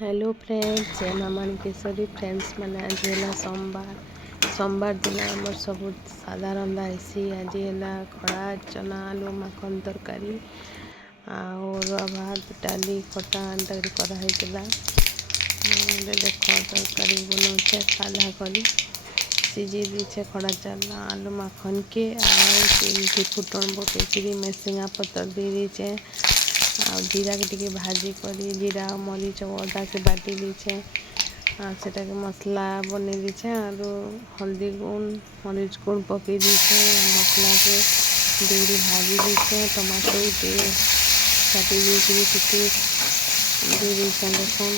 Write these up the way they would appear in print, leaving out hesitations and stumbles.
Hello friends, जय माँ Manikeshwari. Friends मैंने आज है सोमवार दिन आमर सब सादा रंधा हेसी। आज है खड़ा चना आलू माखन तरकारी और भात डाली खटा अंडा कराई देख तरकारी बनाऊे सादा करी सीझी दीचे खड़ा चना आलू माखन के फुटन पकई मेसिंगा पतर दे दीचे जीरा के टिके भाजी करी जीरा मरीच अदा के बाटी दीचे सेटा के मसला बने दीचे और हल्दी गुण मरीच गुण पकई दीचे मसला के देरी भाजी दीचे टमाटो के काटी दीचे दे दीचे देखुन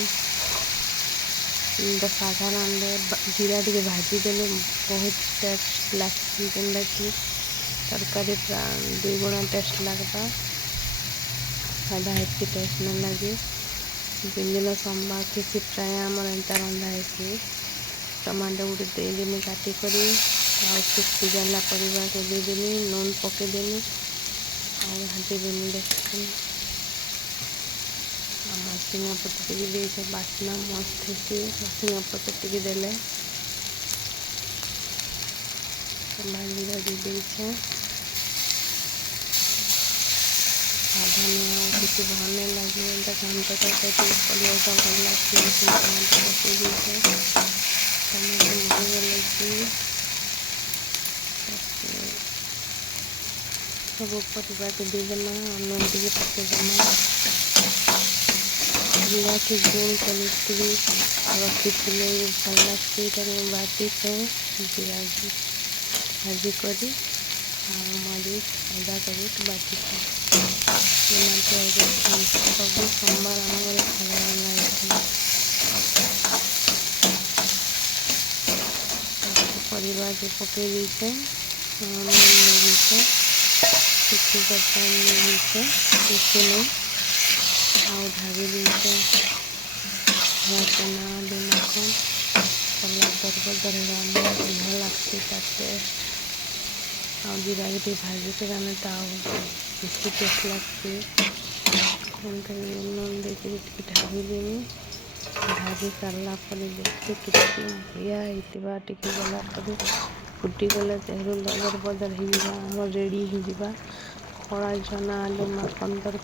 साधारण जीरा टे भाजी देले बहुत टेस्ट लगती जेनटा कि तरकारी पूरा दुई गुणा टेस्ट लगता सादा हेतु टेस्ट नहीं लगे। दिन दिन सोमवार किसी प्राय आमर एंता रंधा हेसी टमाटो गोटे देदेमी काटिक सिझाला परिवा के देदेमी नून पकईदेमी और घाटीदेमी देखी मसिंगा पत्र टी दे बास्ना मस्त हेसी मसिंगा पत्र टी देले भाजी भाजी देछे धनिया किसी भरने लगे घंटा तरकारी परिया सब भल लगे टमाटो पकई दीचे टमाटो भूगले सब परिवा के देदेमा नून टे पकईदेमा जीरा के गुण कर रखी भल लगे बाटी से जीरा भाजी करी मरीच अदा कर बाटी सब सोमवार आम घर खाना परिवार के पकई दीचे दीचे किसी दीचे किसी नहीं आउ ढाबी दीचे चना आलू माखन दर भल लगती टेस्ट और जीरा के भाजी के गाने बेसी टेस्ट लगती नून देकर ढाबी देवी भाजी सारा देखते कि बढ़िया होता टे गला फुटी गले तेहर लदर बदर हो रेडी हो खड़ा चना आलू माखन तरकारी।